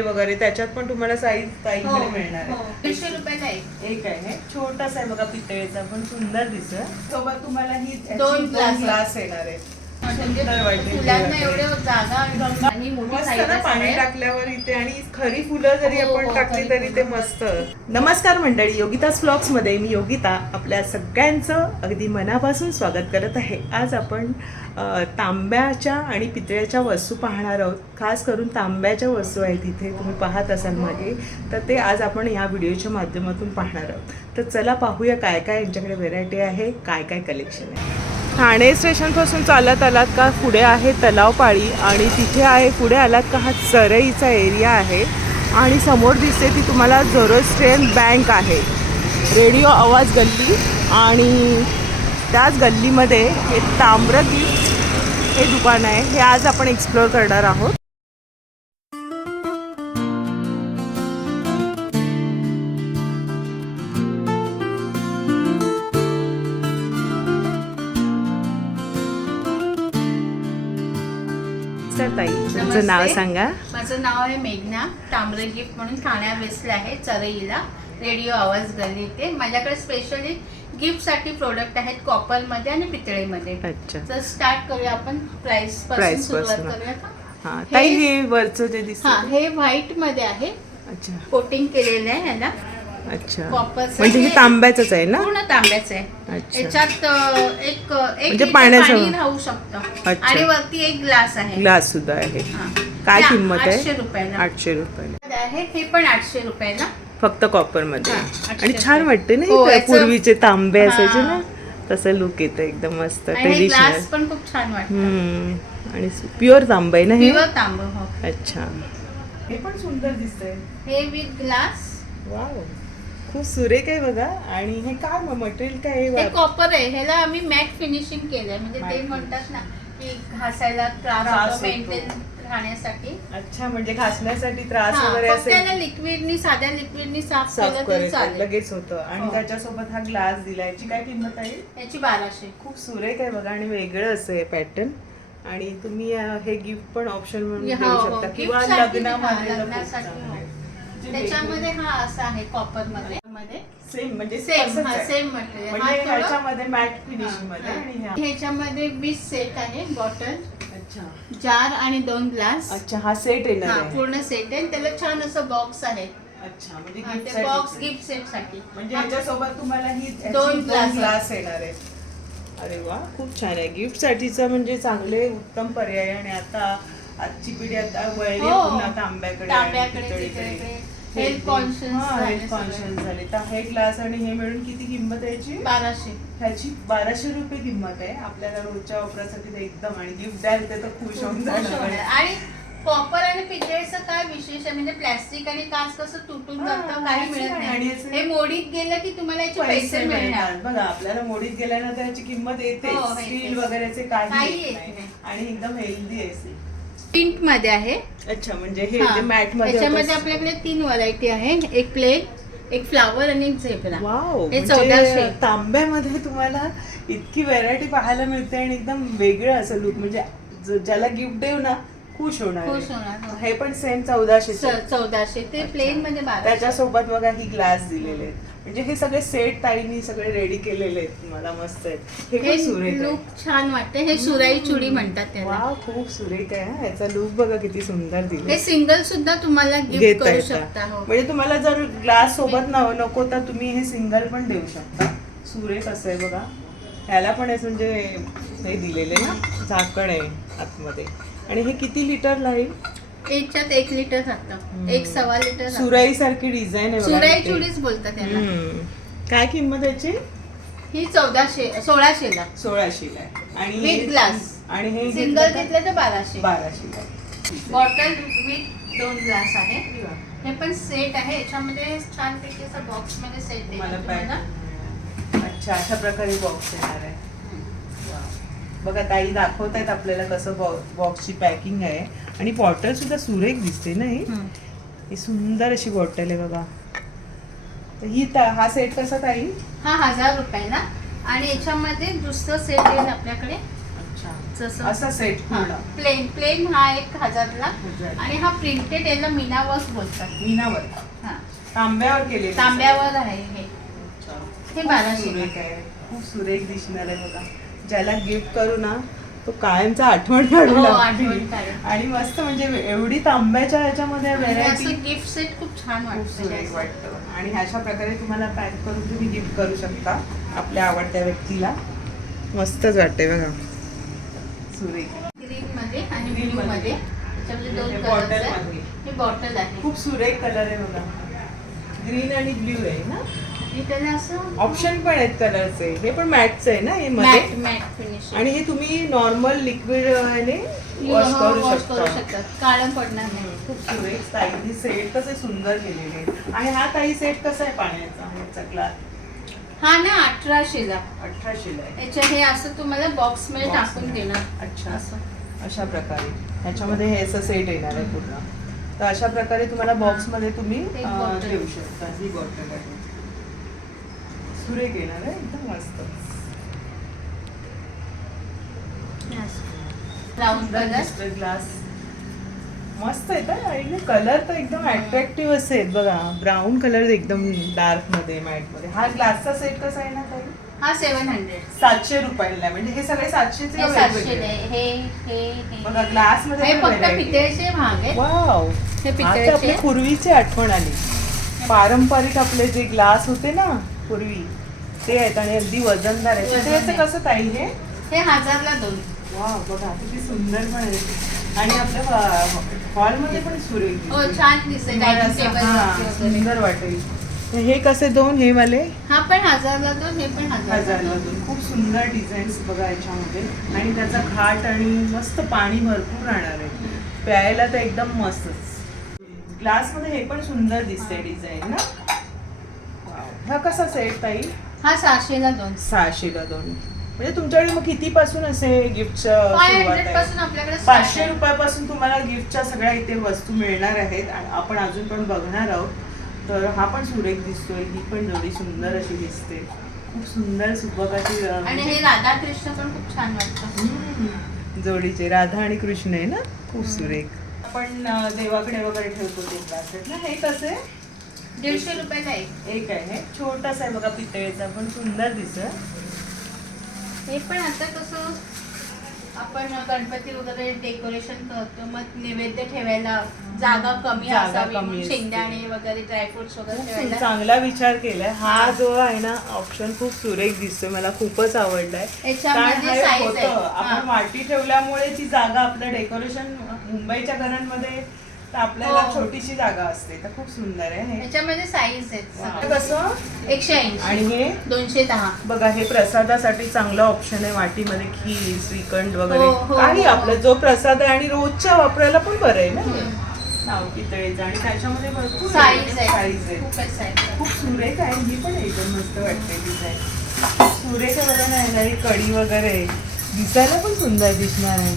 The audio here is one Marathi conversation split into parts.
वगैरे त्याच्यात पण तुम्हाला साईज ताईकडे मिळणार आहे. 150 रुपयाला एक आहे, छोटासा आहे बघा पितळेचा, पण सुंदर दिसतोय. सोबत तुम्हाला ही दोन ग्लास येणार आहे. पाणी टाकल्यावर इथे आणि खरी फुलं जरी आपण टाकली तरी ते मस्त. नमस्कार मंडळी, योगिताज व्लॉग्स मध्ये मी योगिता आपल्या सगळ्यांचं अगदी मनापासून स्वागत करत आहे. आज आपण तांब्याच्या आणि पितळ्याच्या वस्तू पाहणार आहोत. खास करून तांब्याच्या वस्तू आहेत इथे तुम्ही पाहत असाल मागे, तर ते आज आपण या व्हिडिओच्या माध्यमातून पाहणार आहोत. तर चला पाहूया काय काय यांच्याकडे व्हेरायटी आहे, काय काय कलेक्शन आहे. ठाणे स्टेशनपासून चालत आलात का पुढे आहे तलावपाळी आणि तिथे आहे पुढे आलात का हा चरईचा एरिया आहे आणि समोर दिसते ती तुम्हाला झोरोस्ट्रियन बँक आहे. रेडिओ आवाज गल्ली आणि त्याच गल्लीमध्ये हे ताम्रदीप हे दुकान आहे. हे आज आपण एक्सप्लोअर करणार आहोत. ताई तुमचं नाव सांगा. माझं नाव आहे मेघना. तांबरे गिफ्ट म्हणून ठाण्या वेस्टला आहे, चरईला, रेडिओ आवाज गल्ली. ते माझ्याकडे स्पेशली गिफ्ट साठी प्रोडक्ट आहेत कॉपर मध्ये आणि पितळेमध्ये. अच्छा, तर स्टार्ट करूया आपण प्राइस पासून सुरुवात करूया का? हां ताई, हे वरचं जे दिसतं हे व्हाईट मध्ये आहे. अच्छा, कोटिंग केलेलं आहे ह्याला. अच्छा, कॉपर म्हणजे हे तांब्याचंच आहे ना? पूर्ण तांब्याचं आहे. अच्छा, याच्यात एक म्हणजे लिटर पाण्याचं पाणी राहू शकतं. अच्छा. आणि वरती एक ग्लास आहे. ग्लास सुद्धा आहे. काय किंमत आहे? 800 रुपयाला 800 रुपयाला आहे. हे पण 800 रुपयाला फक्त कॉपर मध्ये. 800 आणि छान वाटते ना, हो, हे याचं- पूर्वीचे तांबे असायचे ना, तसं लुक येतं एकदम मस्त ट्रेडिशनल. ग्लास पण खूप छान वाटतं. आणि प्युअर तांबा आहे ना हे? प्युअर तांब. हो, अच्छा, हे पण सुंदर दिसतंय. हे विथ ग्लास. वाव, खूप सुरेख आहे बघा. आणि हे काय मटेरियल काय हे आहे? कॉपर आहे. ह्याला आम्ही मॅट फिनिशिंग केलंय. म्हणजे ते Matte म्हणतात ना की घासायला त्रास त्रास होतो होतो. मेंटेन राहण्यासाठी. अच्छा, म्हणजे घासण्यासाठी त्रास हा, वगैरे फक्त त्याला असेल लिक्विडनी, साध्या लिक्विडनी साफ साफ केलं तरी करायचं चालेल. लगेच होतं. आणि हो. त्याच्यासोबत हा ग्लास दिला. याची काय किंमत आहे? याची 1200. खूप सुरेख आहे बघा आणि वेगळं असं आहे पॅटर्न. आणि तुम्ही हे गिफ्ट पण ऑप्शन म्हणून हो, देऊ हो. शकता किंवा गिफ्टसाठी लग्नामध्ये तर खूप लग्नासाठी, चांगलं हो. आहे. म्हणजे त्याच्यामध्ये हा असा आहे कॉपर मध्ये. सेम म्हणजे सेम तसंच हा आहे. Same material. म्हणजे हा थोडं- ह्याच्यामध्ये मॅट फिनिशिंग मध्ये आणि ह्याच्यामध्ये 20 सेट आहे. बॉटल, अच्छा, जार आणि 2 ग्लास. अच्छा, हा सेट येणार हा, आहे. पूर्ण सेट आहे. त्याला छान असं बॉक्स आहे. अच्छा, म्हणजे हा, gift ते साठी. बॉक्स गिफ्ट सेट साठी. म्हणजे ह्याच्यासोबत तुम्हाला ही दोन glass ग्लास येणार आहे. अरे वा, खूप छान आहे. गिफ्ट साठीचा म्हणजे चांगले उत्तम पर्याय. आणि आता आजची पिढी आता वळली हो. पुन्हा तांब्याकडे, तांब्याकडे, पितळीकडे. पितळेकडे. हेल्थ कॉन्शियस झाले. तर हे ग्लास आणि हे मिळून किती किंमत आहे याची? 1200. ह्याची 1200 रुपये किंमत आहे. आपल्याला रोजच्या वापरासाठी ते एकदम. आणि गिफ्ट द्याल ते तर खुश होऊन जाणार. आणि कॉपर आणि पितळेचं काय विशेष आहे म्हणजे प्लास्टिक आणि काच कसं तुटून जातं, काही मिळत आणि नाही. याचे हे मोडीत गेलं की तुम्हाला याचे पैसे मिळणार. बघा, आपल्याला मोडीत गेल्यानंतर याची किंमत येते. हो, येते. स्टील वगैरेचे काही काही येत येत नाही. नाही. आणि एकदम हेल्दी आहे. प्रिंट मध्ये आहे. अच्छा, म्हणजे हे जे मॅट मध्ये त्याच्यामध्ये आपल्याकडे 3 व्हरायटी आहे. एक प्लेन, एक फ्लावर आणि एक झेब्रा. वाव, हे म्हणजे 1400. तांब्यामध्ये तुम्हाला इतकी व्हेरायटी पाहायला मिळते आणि एकदम वेगळं असं लुक. म्हणजे ज्याला गिफ्ट देऊ ना, खुश होणार खुश आहे. होणार. हो. हे पण सेम 1400. 1400. ते प्लेन मध्ये 1200. त्याच्यासोबत बघा ही ग्लास दिलेले आहेत. म्हणजे हे सगळे सेट ताईनी सगळे रेडी केलेले आहेत. मला मस्त आहेत. हे हे पण सुरेख आहे. लुक छान वाटते. हे सुराई चुडी म्हणतात त्याला. वाव, खूप सुरेख आहे हा. याचा लुक बघा किती सुंदर दिले. हे सिंगल सुद्धा तुम्हाला गिफ्ट घेता करू येतं. शकता. हो. म्हणजे तुम्हाला जर ग्लास सोबत नको तर तुम्ही हे सिंगल पण देऊ शकता. सुरेख असं आहे बघा. ह्याला पण असं म्हणजे हे दिलेले ना, झाकण आहे आतमध्ये. आणि हे किती लिटर राहील? याच्यात 1 लिटर जातं. 1.25 लिटर जातं. सुराई सारखी डिझाईन आहे बघा. सुराई इथे. चुडीच बोलतात त्याला. काय किंमत याची? ही 1600 ला 1600 ला आहे. आणि With हे- glass. आणि हे सिंगल घेतलं तर 1200. 1200 ला आहे. बॉटल विथ 2 ग्लास आहे. हे पण सेट आहे. याच्यामध्ये छान पैकी असं बॉक्स मध्ये सेट आहे मला तुम्हाला. अच्छा, अशा प्रकारे बॉक्स येणार आहे. बघा, ताई दाखवत आहेत आपल्याला कसं बॉक्सची पॅकिंग आहे. आणि बॉटल सुद्धा सुरेख दिसते ना. ही सुंदर अशी बॉटल आहे बघा. तर ही हा सेट कसा ताई? हा 1000 रुपयाला. आणि याच्यामध्ये दुसरं सेट येईल आपल्याकडे. अच्छा, जसं असा सेट पूर्ण प्लेन प्लेन हा 1000ला 1000. आणि हा प्रिंटेड याला मीना वर्क बोलतात. मीनावर हा तांब्यावर केलेले तांब्यावर आहे हे. अच्छा. हे खूप 1200 सुरेख आहे, खूप सुरेख दिसणार आहे बघा. ज्याला गिफ्ट करू ना तो कायमचा आठवण काढू हो, लागते. आठवण काढेल. आणि मस्त म्हणजे एवढी तांब्याच्या ह्याच्यामध्ये व्हेरायटी असं गिफ्ट सेट खूप छान खूप वाटतं. सुरेख वाटतं. आणि अशा प्रकारे तुम्हाला पॅक करून तुम्ही गिफ्ट करू शकता आपल्या आवडत्या व्यक्तीला. मस्तच वाटते बघा, सुरेख. ग्रीन मध्ये आणि Green ब्लू मध्ये. मध्ये त्याच्यामध्ये हे 2 bottle कलर्स आहेत. मध्ये. हे बॉटल आहे. खूप सुरेख कलर आहे बघा, ग्रीन आणि ब्ल्यू आहे ना. हे त्याला असं ऑप्शन पण आहेत कलरचे. हे पण मॅटचं आहे ना हे मध्ये. मॅट मॅट फिनिश आणि हे तुम्ही नॉर्मल लिक्विड ने वॉश वॉश करू करू शकता. शकतात. काळं पडणार नाही. खूप सुरेख स्टाईल. सेट कसे सुंदर केलेले आहेत. आणि हा ताई सेट कसा आहे पाण्याचा ह्याचा ग्लास? हा ना 1800ला. 1800 ला आहे. याच्या हे असं तुम्हाला बॉक्स मध्ये Box टाकून मध्ये. देणार. अच्छा. असं अशा प्रकारे ह्याच्यामध्ये हे असं सेट येणार आहे पूर्ण. तर अशा प्रकारे तुम्हाला बॉक्स मध्ये तुम्ही एक bottle. देऊ शकता. ही बॉटल आहे, सुरेख येणार आहे एकदम मस्त. Brown colour. ग्लास मस्त आहे का. आणि कलर तर एकदम अट्रॅक्टिव्ह असे आहेत बघा. ब्राऊन कलर एकदम डार्क मध्ये मॅट मध्ये. हा ग्लासचा सेट कसा आहे ना ताई? हा 700. 700 रुपयाला आहे. म्हणजे हे सगळे 700 चे हे वेगवेगळे 700 आहे. हे बघा ग्लास मध्ये हे पण फक्त variety आहे. पितळेचे भाग आहेत. वाव. हे आता पितळेचे आपली पूर्वीची आठवण आली. पारंपरिक आपले जे ग्लास होते ना पूर्वी ते आहेत आणि अगदी वजनदार आहे. वजनदार. त्याचं कसं ताई हे? हे 1000ला 2. वाव बघा किती सुंदर पण आहे. आणि आपल्या हॉलमध्ये पण सुरेख हो दिसते. छान दिसते डायनिंग टेबल हा, वगैरे. सुंदर वाटेल. हे कसे दोन हे वाले? हा पण 1000ला 2, हे पण 1000ला 2. 1000 खूप सुंदर डिझाईन्स बघा याच्यामध्ये. आणि त्याचा घाट आणि मस्त पाणी भरपूर राहणार आहे. प्यायला तर एकदम मस्तच. ग्लास मध्ये हे पण सुंदर दिसते डिझाईन ना. वाव. हा कसा सेट ताई? हा 600ला 2. 600 ला 2. म्हणजे तुमच्याकडे मग किती पासून असे गिफ्टच्या 500 पासून आपल्याकडे start 500 आहे. रुपयापासून तुम्हाला गिफ्टच्या सगळ्या इथे वस्तू मिळणार आहेत. आणि आपण अजून पण बघणार आहोत. तर हा पण सुरेख दिसतोय. ही पण जोडी सुंदर अशी दिसते. खूप सुंदर सुबकाची आणि हे राधा कृष्ण पण खूप छान वाटतं. जोडीचे राधा आणि कृष्ण आहे ना. खूप सुरेख. आपण देवाकडे वगैरे ठेवतो ते ग्लास आहेत ना. हे कसे? 150 रुपयाला एक आहे छोटासा आहे बघा पितळेचा पण सुंदर दिसत. हे पण आता कसं आपण गणपती वगैरे डेकोरेशन करतो मग नैवेद्य ठेवायला जागा कमी जागा असावी कमी म्हणून असते. शेंगदाणे वगैरे ड्रायफ्रुट्स वगैरे खूप ठेवायला. चांगला विचार केलाय. हा जो आहे ना ऑप्शन खूप सुरेख दिसतोय. मला खूपच आवडलाय. याच्यामध्ये कारण हे size होतं, आहे. आपण हा. वाटी ठेवल्यामुळे ती जागा आपलं डेकोरेशन मुंबईच्या घरांमध्ये तर आपल्याला हो. छोटीशी जागा असते. तर खूप सुंदर आहे हे. याच्यामध्ये साईज आहेत हे सगळे. कसं? 180 आणि हे 210. बघा हे प्रसादासाठी चांगला ऑप्शन आहे. वाटीमध्ये खीर श्रीखंड वगैरे हो, हो, काही हो. आपला जो प्रसाद आहे आणि रोजच्या वापरायला पण बरं आहे ना हे. नाव पितळेचं आणि त्याच्यामध्ये भरपूर साईज आहे. साईज आहे. खूप आहे size. खूप सुरेख आहे. ही पण एकदम मस्त वाटते डिझाईन. सुरेख आहे बघा ना. आणि कढी वगैरे दिसायला पण सुंदर दिसणार आहे.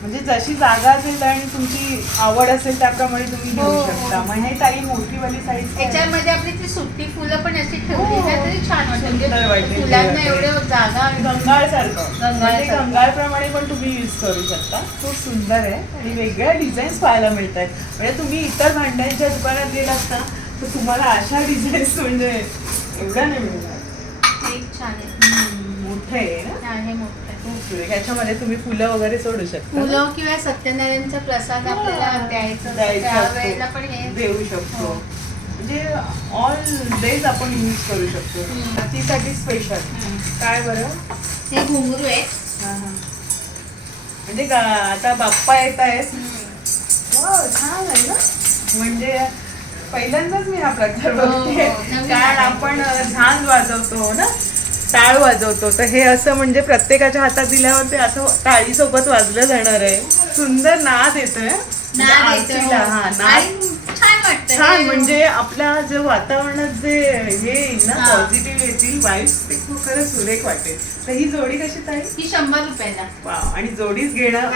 म्हणजे जशी जागा असेल आणि तुमची आवड असेल त्याप्रमाणे तुम्ही घेऊ हो, शकता. हो. मग हे ताई मोठीवाली साईज याच्यामध्ये आपली ती सुट्टी फुलं पण अशी ठेवली हो, ना तरी छान वाटतं. सुंदर वाटेल. म्हणजे फुलांना एवढे जागा आणि गंगाळ सारखं गंगाळसारखं. गंगाळप्रमाणे पण तुम्ही यूज करू शकता. खूप सुंदर आहे आणि वेगळ्या डिझाईन्स पाहायला मिळत आहेत. म्हणजे तुम्ही इतर भांड्यांच्या दुकानात गेलात ना तर तुम्हाला अशा डिझाईन्स म्हणजे एवढ्या नाही मिळणार. एक छान आहे. मोठे आहे ना. आहे मोठं. खूप सुरेख. ह्याच्यामध्ये तुम्ही फुलं वगैरे सोडू शकता. फुलं किंवा सत्यनारायणचा प्रसाद आपल्याला द्यायचा द्यायचा त्यावेळेला असतो. पण हे देऊ शकतो. हो. म्हणजे ऑल डेज आपण यूज करू शकतो. रात्रीसाठी स्पेशल. काय बरं? हे घुंगरू आहे. म्हणजे आता बाप्पा येत आहेत. वाव, छान आहे ना. म्हणजे पहिल्यांदाच मी हा प्रकार हो, बघते. नवीन कारण आहे. आपण झांज वाजवतो ना, टाळ वाजवतो. तर हे असं म्हणजे प्रत्येकाच्या हातात दिल्यावर ते असं टाळीसोबत वाजलं जाणार आहे. सुंदर नाद येतोय. नाद येतो. आरतीला, हा नाद आणि छान वाटतं. छान. हे म्हणजे आपल्या जे वातावरणात जे हे येईल ना हा. पॉझिटिव्ह येतील वाईब्स ते खूप खरंच सुरेख वाटेल. तर ही जोडी कशी ताई? ही 100 रुपयाला. वाव. आणि जोडीच घेणं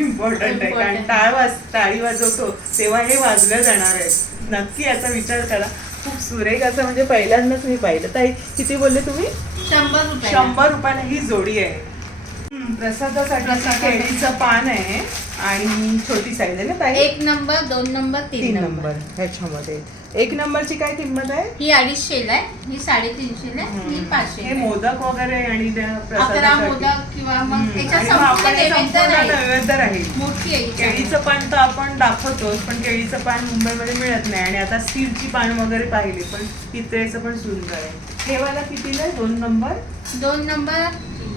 इम्पॉर्टंट आहे. कारण Important. टाळी वाजवतो तेव्हा हे वाजलं जाणार आहे. नक्की याचा विचार करा. खूप सुरेख असं म्हणजे पहिल्यांदाच मी पाहिलं. ताई किती बोलले तुम्ही? 100 रुपयाला. 100 रुपयाला ही जोडी आहे. प्रसादासाठी केळीचं पान आहे आणि छोटी साईज आहे ना ताई? 1 नंबर 2 नंबर 3 नंबर ह्याच्यामध्ये 1 नंबरची काय किंमत आहे? ही 250 ला आहे, ही 350 ला आहे, ही 500 हे मोदक वगैरे आणि त्या 11 प्रसादासाठी मोदक किंवा मग आणि त्याच्या मग संपूर्ण आपण हे नैवेद्य संपूर्ण राहील. नैवेद्य राहील. मोठी आहे ही. केळीचं पान तर आपण दाखवतोच, पण केळीचं पान मुंबईमध्ये मिळत नाही आणि आता स्टीलची पान वगैरे पाहिली, पण पितळेचं पण सुंदर आहे. हे वाला कितीला आहे? 2 नंबर 2 नंबर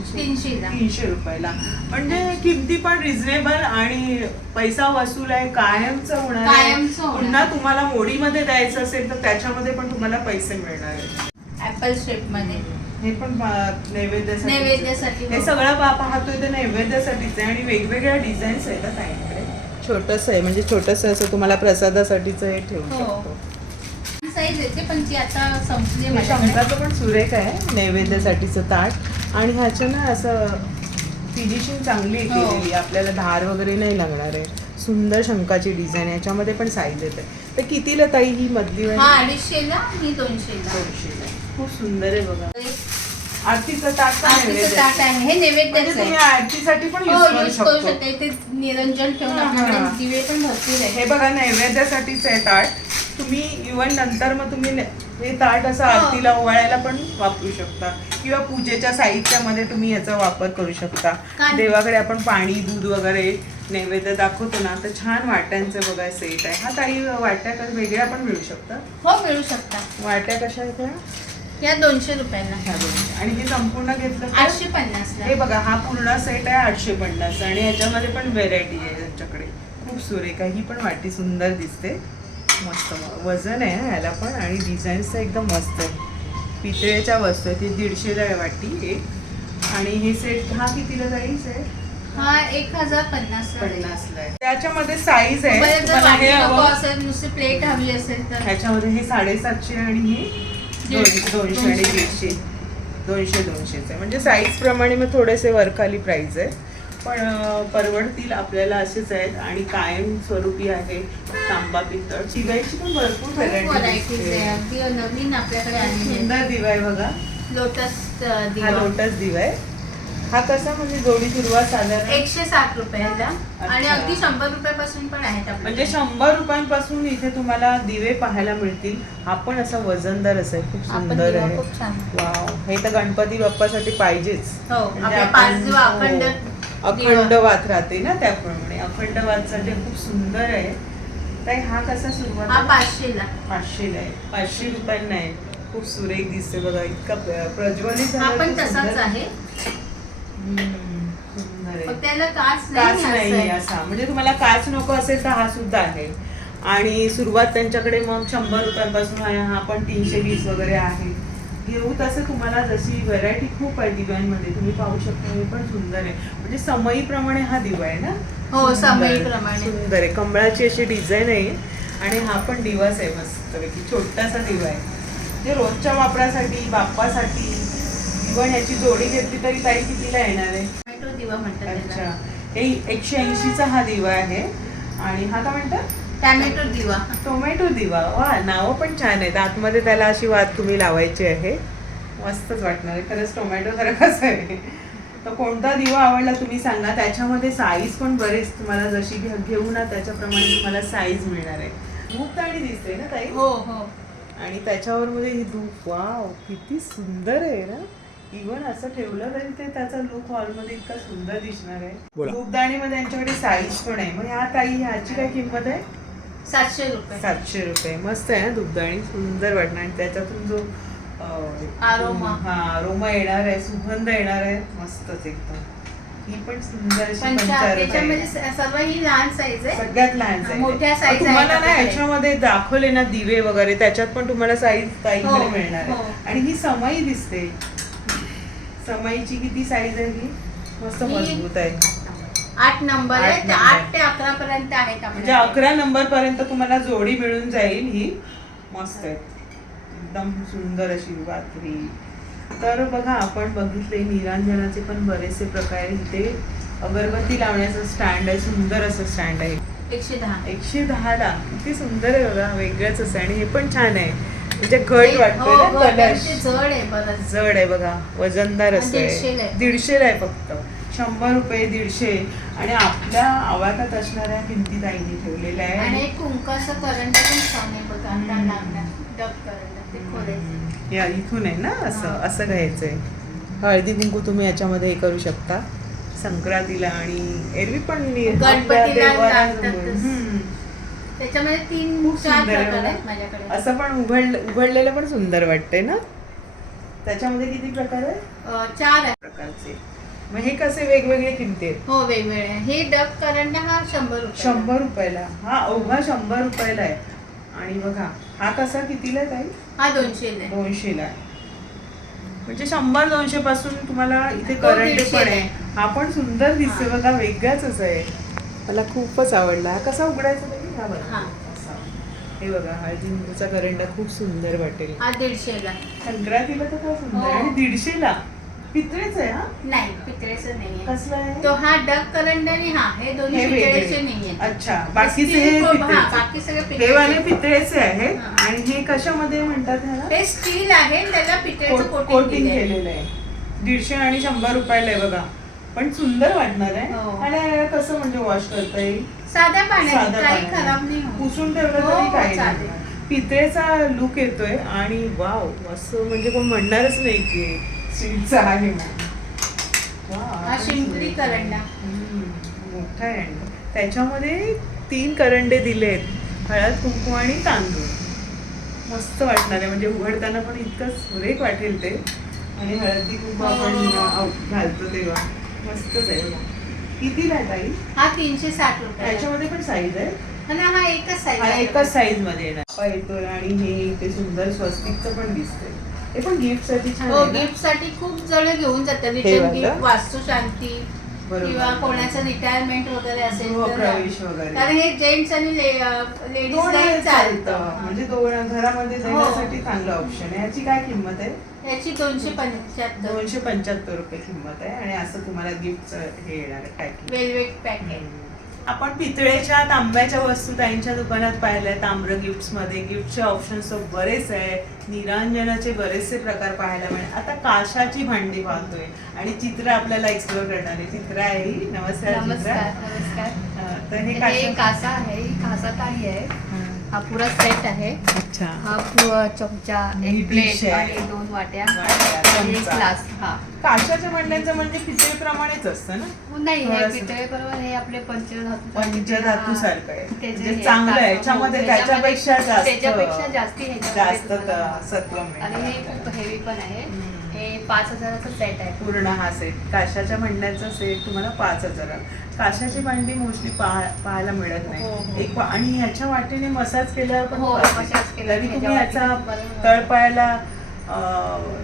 300 ला. 300 रुपयाला. म्हणजे किमती पण रिझनेबल आणि पैसा वसूल आहे, कायमचं होणार आहे. कायमचं होणार. पुन्हा तुम्हाला मोडीमध्ये द्यायचं असेल तर त्याच्यामध्ये पण तुम्हाला पैसे मिळणार आहेत. ऍपल शेप मध्ये हे पण नैवेद्यासाठी नैवेद्यासाठी. हे सगळं पाहतोय ते नैवेद्यासाठीच आहे आणि वेगवेगळ्या डिझाईन्स आहेत ताईंकडे. छोटंसं आहे, म्हणजे छोटंसं असं तुम्हाला प्रसादासाठीच हे ठेवू हो. शकतो. साईज येते पण ती आता संपली हे माझ्याकडे. शंकाचं पण सुरेख आहे नैवेद्यासाठीचं ताट आणि ह्याचं ना असं फिनिशिंग चांगली आहे हो. केलेली, आपल्याला धार वगैरे नाही लागणार आहे. सुंदर शंकाची डिझाईन, याच्यामध्ये पण साईज येते. तर कितीला ताई ही मधली हा वाली? 250 ला, ही 200 ला. 200 ला. खूप सुंदर आहे बघा. आरतीचं ताट पण आरतीचं नैवेद्याचं. ताट आहे, हे म्हणजे नैवेद्याचं तुम्ही आहे. आरतीसाठी पण हो, यूज करू यूज करू शकतो. शकते. ते निरंजन ठेवून हा, आपल्याकडे हा. दिवे पण भरपूर आहे. हे बघा नैवेद्यासाठीच आहे ताट. तुम्ही इव्हन नंतर मग तुम्ही हे ताट असं आरतीला ओवाळायला पण वापरू शकता किंवा पूजेच्या साहित्यामध्ये तुम्ही याचा वापर करू शकता. काय? देवाकडे आपण पाणी दूध वगैरे नैवेद्य दाखवतो ना, तर छान वाट्यांचं बघा सेट आहे. हा ताई वाट्या वेगळ्या पण मिळू शकतात. हो, मिळू शकता. वाट्या कशा आहेत ह्या? या 200 रुपयाला. ह्या दोन. आणि हे संपूर्ण घेतलं तर? 850 ला. हे बघा हा पूर्ण सेट आहे 850 आणि ह्याच्यामध्ये पण व्हेरायटी आहे त्यांच्याकडे. खूप सुरेख आहे. ही पण वाटी सुंदर दिसते, मस्त वजन आहे ह्याला पण आणि डिझाईन्स तर एकदम मस्त आहे. पितळेच्या वस्तू आहे. ती 150 ला आहे वाटी एक. आणि हे सेट हा कितीला जाईल सेट? हा 1050 ला. 50 ला आहे. त्याच्यामध्ये साईज आहे. बरं, जर तुम्हाला वाटी हे नको हवं असेल, नुसती प्लेट हवी असेल तर ह्याच्यामध्ये हे 750 आणि हे 200 आणि 150. 200 आहे. म्हणजे साईज प्रमाणे मग थोडेसे वरखाली प्राइस आहे, पण परवडतील आपल्याला असेच आहेत आणि कायम स्वरूपी आहे. तांबा पितळ शिवायची पण भरपूर व्हरायटीज आहे. व्हरायटी. अगदी नवीन आपल्याकडे आलेली आहे. सुंदर दिवा आहे बघा. लोटस हा दिवा लोटस दिवा आहे. हा कसा म्हणजे जोडी सुरुवात साधारण 160 रुपयाला आणि अच्छा. अगदी 100 रुपयापासून पण आहेत आपल्याकडे. म्हणजे 100 रुपयांपासून इथे तुम्हाला दिवे पाहायला मिळतील. हा पण असा वजनदार असा आहे, खूप आपण सुंदर दिवा आहे. खूप छान. वाव, हे तर गणपती बाप्पासाठी पाहिजेच. हो, म्हणजे आपल्या आपण- 5 दिवा अखंड हो, अखंड वात राहते ना, त्याप्रमाणे अखंड वातसाठी खूप सुंदर आहे. ताई हा कसा सुरुवात हा आहे? 500 ला. 500 ला आहे. 500 रुपयांना आहे. खूप सुरेख दिसते बघा, इतका प्रज्वलित हा झाला पण की तसाच सुंदर. आहे, सुंदर आहे. फक्त त्याला काच काच नाही नाही असं आहे. असा, म्हणजे तुम्हाला काच नको असेल तर हा सुद्धा आहे. आणि सुरुवात त्यांच्याकडे मग 100 रुपयांपासून आहे. हा पण 320 वगैरे आहे. घेऊ तसं तुम्हाला जशी व्हरायटी खूप आहे दिव्यांमध्ये, तुम्ही पाहू शकता. हे पण सुंदर आहे, म्हणजे समईप्रमाणे हा दिवा आहे ना. हो, सुंदर, समईप्रमाणे. सुंदर आहे. कमळाची अशी डिझाईन आहे आणि हा पण दिवाच आहे मस्तपैकी. छोटासा दिवा आहे, म्हणजे रोजच्या वापरासाठी बाप्पासाठी. इव्हन याची जोडी घेतली तरी ताई कितीला येणार आहे? टोमॅटो दिवा म्हणतात अच्छा, त्याला. हे 180चा हा दिवा आहे. आणि हा काय म्हणतात? टोमॅटो दिवा. टोमॅटो दिवा. वा, नावं पण छान आहेत. आतमध्ये त्याला अशी वात तुम्ही लावायची आहे, मस्तच वाटणार आहे. खरंच टोमॅटो सारखाच आहे. तर कोणता दिवा आवडला तुम्ही सांगा. त्याच्यामध्ये साईज पण बरेच तुम्हाला जशी घेऊ ना त्याच्याप्रमाणे तुम्हाला साईज मिळणार आहे. धूपदाणी दिसते ना ताई? हो हो. आणि त्याच्यावर मध्ये ही धूप, वाव किती सुंदर आहे ना. इव्हन असं ठेवलं तरी ते त्याचा लुक हॉलमध्ये इतका सुंदर दिसणार आहे. धूपदाणीमध्ये यांच्याकडे साईज पण आहे. मग ह्या ताई ह्याची काय किंमत आहे? 700 रुपये. 700 रुपये. मस्त आहे ना धूपदाणी, सुंदर वाटणार. आणि त्याच्यातून जो आरोमा. आरोमा येणार आहे, सुगंध येणार आहे, मस्तच एकदम. ही पण सुंदर अशी 5 त्याच्यामध्ये सर्व ही लहान साईज आहे. सगळ्यात लहान साईज. मोठ्या साईज तुम्हाला ना याच्यामध्ये दाखवले ना दिवे वगैरे, त्याच्यात पण तुम्हाला साईज ताईकडे मिळणार हो. आहे. आणि ही समई दिसते. समईची किती साईज आहे ही? मस्त मजबूत आहे. 8 नंबर आहे. 8 8 ते 11 पर्यंत आहेत म्हणजे आपल्याकडे. 11 नंबर पर्यंत तुम्हाला जोडी मिळून जाईल. ही मस्त आहे, एकदम सुंदर अशी वातरी. तर बघा, आपण बघितले निरांजनाचे पण बरेचसे प्रकार आहे. इथे अगरबत्ती लावण्याचं स्टँड आहे, सुंदर असं स्टँड आहे. 110 ला. किती सुंदर आहे बघा, वेगळंच असं. आणि हे पण छान आहे, म्हणजे घट वाटतोय ना. कलश जड आहे बरंच. जड आहे बघा, वजनदार असं 150 ला आहे. आहे. 150 ला आहे फक्त. 100 रुपये 150 आणि आपल्या आवाकात असणाऱ्या किमती ताईंनी ठेवलेल्या आणि आहे. एक कुंकाचं करंट पण छान आहे बघा. आता लागणार डब करंट ते खोलायचं. या इथून आहे ना असं घ्यायचंय. हळदी कुंकू तुम्ही याच्यामध्ये हे करू शकता संक्रांतीला आणि एरवी पण गणपतीला लागतातच. त्याच्यामध्ये 3-4 प्रकार आहेत माझ्याकडे. असं पण उघडलेलं पण सुंदर वाटतंय ना. त्याच्यामध्ये किती प्रकार आहे? 4 आहे प्रकारचे. मग हे कसे वेगवेगळे किमती आहेत? हो वेगवेगळे. हे डब करंट हा 100 रुपये. 100 रुपयाला. हा अवघा 100 रुपयाला आहे. आणि बघा हा कसा कितीला आहे ताई? हा 200 आहे. 200 ला आहे. म्हणजे 100-200 पासून तुम्हाला इथे हो, करंट 150 पण आहे. आहे. हा पण सुंदर दिसते बघा, वेगळाच आहे. मला खूपच आवडला. हा कसा उघडायचा ताई? हा बघा हा. असा. हे बघा हळदी कुंकूचा करंडा खूप सुंदर वाटेल. हा 150 ला. संक्रांतीला तर काय सुंदर हो. आणि 150 ला. पितळेच आहे. हा नाही पितळेचं नाहीये. कसला आहे? तो हा डब करंट आणि हा हे दोन्ही हे वेगळे. पितळेचे नाहीये. अच्छा बाकीचे हे हा पितळेचे. बाकी सगळे हे वाले पितळेचे. पितळेचे आहेत. हा. आणि हे कशामध्ये म्हणतात ह्याला? हे स्टील आहे त्याला पितळेचं कोटिंग कोटिंग केलेलं आहे. 150 आणि 100 रुपयाला आहे बघा. पण सुंदर वाटणार आहे. हो. आणि याला कसं म्हणजे वॉश करता येईल? साध्या पाण्याने साध्या काही पाण्याने. खराब नाही होत. पुसून ठेवलं हो, तरी हो, काही चालेल. नाही. पितळेचा लुक येतोय आणि वाव असं म्हणजे कोण म्हणणारच नाही की स्टीलचा आहे म्हणून. हा शिंपली करंडा. मोठा आहे. आणि त्याच्यामध्ये 3 करंडे दिलेत, हळद कुंकू आणि तांदूळ. मस्त वाटणार आहे म्हणजे उघडताना पण इतकं सुरेख वाटेल ते. आणि हळदी कुंकू आपण घालतो तेव्हा मस्तच आहे बघा. कितीला आहे ताई? हा 360 रुपये. त्याच्यामध्ये पण साईज आहे. आणि हा एकच साईज हा एकच साईज मध्ये येतोय. आणि हे ते सुंदर स्वस्तिकचं पण दिसतंय. हे पण गिफ्ट साठी छान हो आहे ना? गिफ्ट साठी खूप जण घेऊन जातात. हे रिटर्न वालं? गिफ्ट वास्तुशांती बरोबर. किंवा कोणाचं रिटायरमेंट वगैरे असेल तर. गृहप्रवेश वगैरे. कारण हे जेंट्स आणि लेडीज दोन्ही चालतं. चालतं. म्हणजे घरामध्ये देण्यासाठी चांगलं ऑप्शन आहे. याची काय किंमत आहे? याची 275 275 रुपये किंमत आहे. आणि असं तुम्हाला गिफ्ट हे येणार आहे पॅकिंग. Velvet packet. आपण पितळेच्या तांब्याच्या वस्तू त्यांच्या दुकानात पाहिल्या. ताम्र गिफ्ट्स मध्ये गिफ्टचे ऑप्शन्स बरेच आहे. निरांजनाचे बरेचसे प्रकार पाहायला मिळेल. आता काशाची भांडी पाहतोय आणि चित्र आपल्याला एक्सप्लोर करणार आहे. चित्र आहे ही. नमस्कार चित्रा. नमस्कार. तर हे हे कासा आहे. ही कासा ताई आहे. हा पुरा सेट आहे. अच्छा. हा पुरा चमचा, ही एक प्लेट dish आहे. आणि 2 वाट्या वाट्या, आणि एक चमचा. ग्लास. हा काशाच्या भांड्यांचं म्हणजे पितळेप्रमाणेच असतं ना? नाही हे थोडंसं. पितळे बरोबर हे आपले पंचधातू पंचधातू सारखं आहे. त्याचे म्हणजे हे चांगलं आहे. तांदूळ. याच्यामध्ये हो, त्याच्यापेक्षा त्याच्यापेक्षा जास्ती जास्त सत्व आणि हे मिळतं. खूप हेवी पण आहे. हम्म. हे 5000चा सेट आहे. पूर्ण हा सेट काशाच्या भांड्याचा सेट तुम्हाला 5000. काशाची भांडी मोस्टली पाहायला मिळत हो, नाही. हो. एक आणि ह्याच्या वाटेने मसाज केल्यावर पण हो, वाटते. मसाज केल्यावर तरी तुम्ही ह्याच्या याचा वाटेने बरोबर. तळपायाला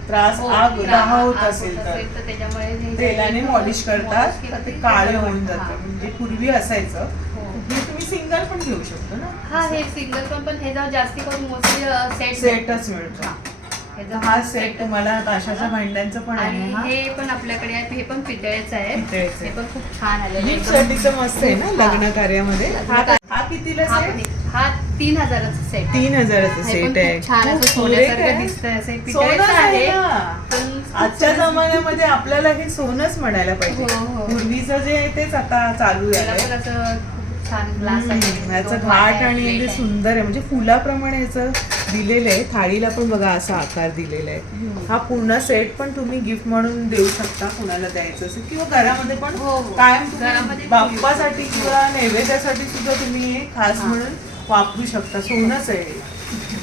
त्रास हो, आग होत आग असेल होत तर त्याच्यामुळे हे तेलाने मॉलिश करतात polish केलं तर ते की काळे बरं होऊन वाटतं. जातं. हा. म्हणजे पूर्वी असायचं. हो. हे तुम्ही सिंगल पण घेऊ शकतो ना? हा हे सिंगल पण हे जर जास्ती करून मोस्टली सेटच मिळतो. हा सेट तुम्हाला काशाच्या भांड्यांचं पण आहे. आणि हा हे पण आपल्याकडे आहे. हे पण पितळेचं आहे. पितळेचं हे आहे. पण खूप छान आलेलं आहे. गिफ्ट साठीचं मस्त आहे ना हा. लग्न कार्यामध्ये. हा कितीला हा सेट? पण हा 3000चा सेट. 3000चा सेट आहे. छान खूप असं सुरेख सोन्यासारखं आहे. दिसतंय. असं सोनंच पितळेचं आहे आहे. ना. पण खूप आजच्या सरस- जमान्यामध्ये आपल्याला हे सोनच म्हणायला पाहिजे. हो, हो. पूर्वीचं जे आहे तेच आता चालू त्याला आहे. पण असं खूप छान ग्लास आहे. याचं 2 घाट वाट्या, आणि plate अगदी आहे. सुंदर आहे. म्हणजे फुलाप्रमाणे याचं दिलेलं आहे. थाळीला पण बघा असा आकार दिलेला आहे. हा पूर्ण सेट पण तुम्ही गिफ्ट म्हणून देऊ शकता कुणाला द्यायचं असेल किंवा घरामध्ये पण हो, हो. कायम घरामध्ये तुम्ही बाप्पासाठी किंवा नैवेद्यासाठी सुद्धा तुम्ही हे खास हा. म्हणून वापरू शकता. सोनच आहे.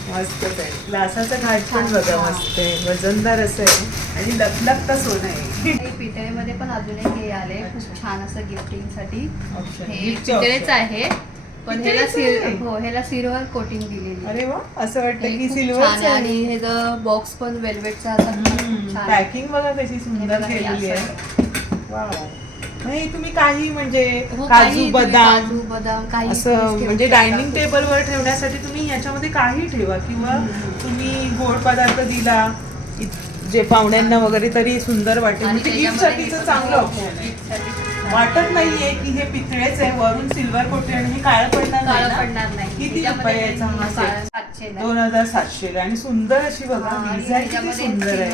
मस्तच आहे. ग्लासाचा घाट पण छान. बघा हा. मस्त आहे. वजनदार असं आहे आणि लखलखतं सोनं आहे. हे पितळेमध्ये पण अजून एक हे आले खूप छान असं गिफ्टिंग साठी. ऑप्शन हे पितळेच आहे पण ह्याला पितळेचं आहे? हो ह्याला सिल्वर कोटिंग दिलेली आहे. अरे वा असं वाटतं हे की खूप सिल्वर छान आहे. आणि हे बॉक्स पण वेल्वेटचा असा छान आहे. पॅकिंग बघा कशी सुंदर हे बघा, हे केलेली असं आहे. वाव. नाही तुम्ही काही म्हणजे हो, काजू काही बदाम काजू बदाम काही असं ठेवू म्हणजे शकता. डायनिंग टेबलवर ठेवण्यासाठी तुम्ही याच्यामध्ये काही ठेवा किंवा तुम्ही गोड पदार्थ दिला जे पाहुण्यांना वगैरे तरी सुंदर वाटेल. आणि म्हणजे गिफ्ट त्याच्यामध्ये साठीचं चांगलं ऑप्शन आहे. gift साठी वाटत नाहीये की हे पितळेच आहे, वरून सिल्वर कोटेड आणि हे काळं पडणार नाही काळं ना? पडणार नाही. किती ह्याच्यामध्ये रुपयाचा हा सेट? 700 ला. 2700 आणि सुंदर अशी बघा डिझाईन किती सुंदर आहे.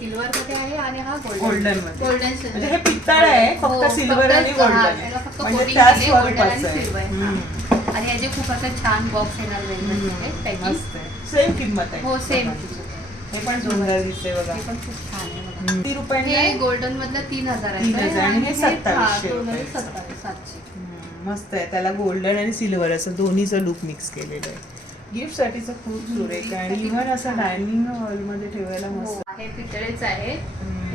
सिल्वर मध्ये आहे आणि हा गोल्डन मध्ये गोल्डन म्हणजे हे पितळ आहे फक्त सिल्वर आणि गोल्डन म्हणजे त्या स्वरूपाचं आहे. आणि याचे खूप असं छान बॉक्स येणार वेगवेगळे त्याची. मस्त आहे. सेम किंमत आहे. हो सेम. हे पण सुंदर दिसते बघा. हे पण खूप छान आहे बघा. किती रुपयांना हे आहे? गोल्डन मधलं 3000 आहे 3000 आणि हे 2700 700. मस्त आहे. त्याला गोल्डन आणि सिल्वर असं दोन्हीचं लुक मिक्स केलेलं आहे. गिफ्ट साठीचं खूप सुरेख आहे आणि इव्हन असं डायनिंग हॉल मध्ये ठेवायला मस्त. हे पितळेचं आहे.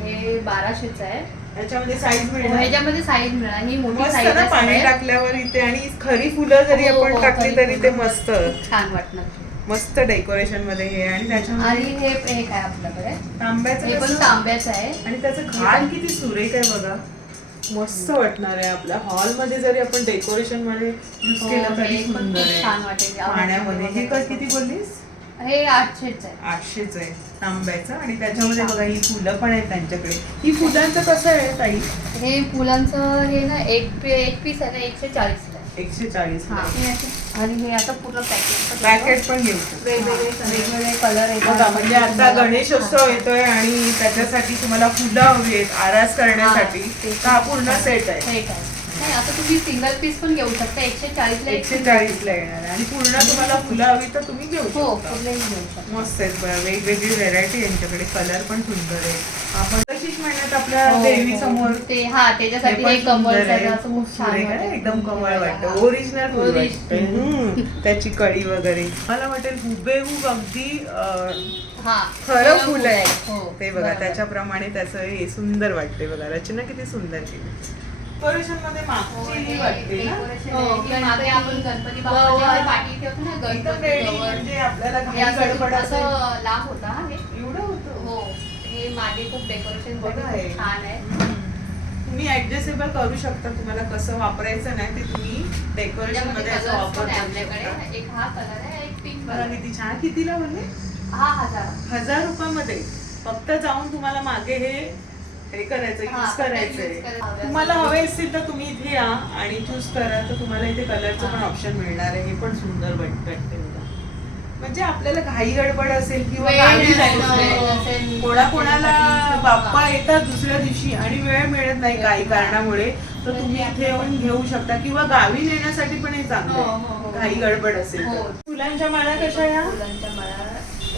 हे 1200चं आहे. याच्यामध्ये साईज मिळेल. ह्याच्यामध्ये साईज मिळणार. ही मोठी मस्त साईज ना पाणी टाकल्यावर इथे आणि खरी फुलं जरी हो, आपण हो, टाकली खरी तरी ते फुलं. मस्त छान वाटणार. मस्त डेकोरेशन मध्ये हे आणि आणि त्याच्यामध्ये हे काय आपल्याकडे तांब्याचं हे पण कसं? तांब्याचं आहे. आणि त्याचं खाण किती सुरेख आहे बघा. मस्त वाटणार आहे. आपल्या हॉल मध्ये जरी आपण डेकोरेशन मध्ये यूज हो, केलं तरी हे पण सुंदर खूप आहे. छान वाटेल. पाण्यामध्ये हे किती बोललीस? हे 800च आहे. 800च आहे तांब्याचं आणि त्याच्यामध्ये बघा ही फुलं पण आहेत त्यांच्याकडे. ही फुलांचं कसं आहे ताई? हे फुलांचं हे ना एक पीस आहे ना 140 ला. 140 हा. आणि हे आता पूर्ण पॅकेट पण घेऊ शकतो. वेगवेगळे कलर बघा म्हणजे आता गणेशोत्सव येतोय आणि त्याच्यासाठी तुम्हाला फुलं हवी आहेत आरास करण्यासाठी. तर हा पूर्ण सेट आहे. नाही आता तुम्ही सिंगल पीस पण घेऊ शकता 140 ला. 140 ला येणार आहे आणि पूर्ण तुम्हाला फुलं हवी तर तुम्ही घेऊ हो शकता. पूर्ण घेऊ शकता. मस्त आहेत बघा. वेगवेगळी व्हेरायटी यांच्याकडे. कलर पण सुंदर आहे. आपण तशीच म्हणत आपल्या हो, देवी हो. समोर ते हा त्याच्यासाठी हे कमळ असं खूप छान सुरेख आहे. वाटेल. एकदम कमळ वाटतं. हा. ओरिजिनल फुल वाटतं. Original. त्याची कळी वगैरे मला वाटेल हुबेहूब अगदी हा खरं फुल आहे. हो ते बघा त्याच्याप्रमाणे त्याचं हे सुंदर वाटते बघा. रचना किती सुंदर केली. डेकोरेशन मध्ये मागची ही वाटते ना. मागे आपण गणपती बाप्पाच्या पाठी ठेवतो ना एकदम गणपती ready गवर. म्हणजे आपल्याला हे घाई गडबड असं असेल. लांब होता हा हे. एवढं होतं. हो हे मागे खूप डेकोरेशन बघा हे. छान आहे. तुम्ही ऍडजस्टेबल करू शकता. तुम्हाला कसं वापरायचं नाही ते तुम्ही डेकोरेशन मध्ये असं कलर्स वापर पण आहे करू शकता. आपल्याकडे. एक हा कलर आहे एक पिंक बघा कलर. किती छान. कितीला बोलले? हा 1000. 1000 रुपयामध्ये फक्त जाऊन तुम्हाला मागे हे करायचं हा, यूज use करायचंय. करायचं. तुम्हाला हवे असतील तर तुम्ही इथे या आणि चूज करा. तर तुम्हाला इथे कलरचं पण ऑप्शन मिळणार आहे. हे पण सुंदर वाटते बघा. म्हणजे आपल्याला घाई गडबड असेल किंवा वेळ गावी नसेल, जायचं कोणाकोणाला बाप्पा येतात दुसऱ्या दिवशी आणि वेळ मिळत नाही काही कारणामुळे तर तुम्ही इथे येऊन घेऊ शकता किंवा गावी नेण्यासाठी पण हे चांगलं हो, हो, आहे. हो. घाई गडबड असेल हो. तर. फुलांच्या माळा कशा या? फुलांच्या माळा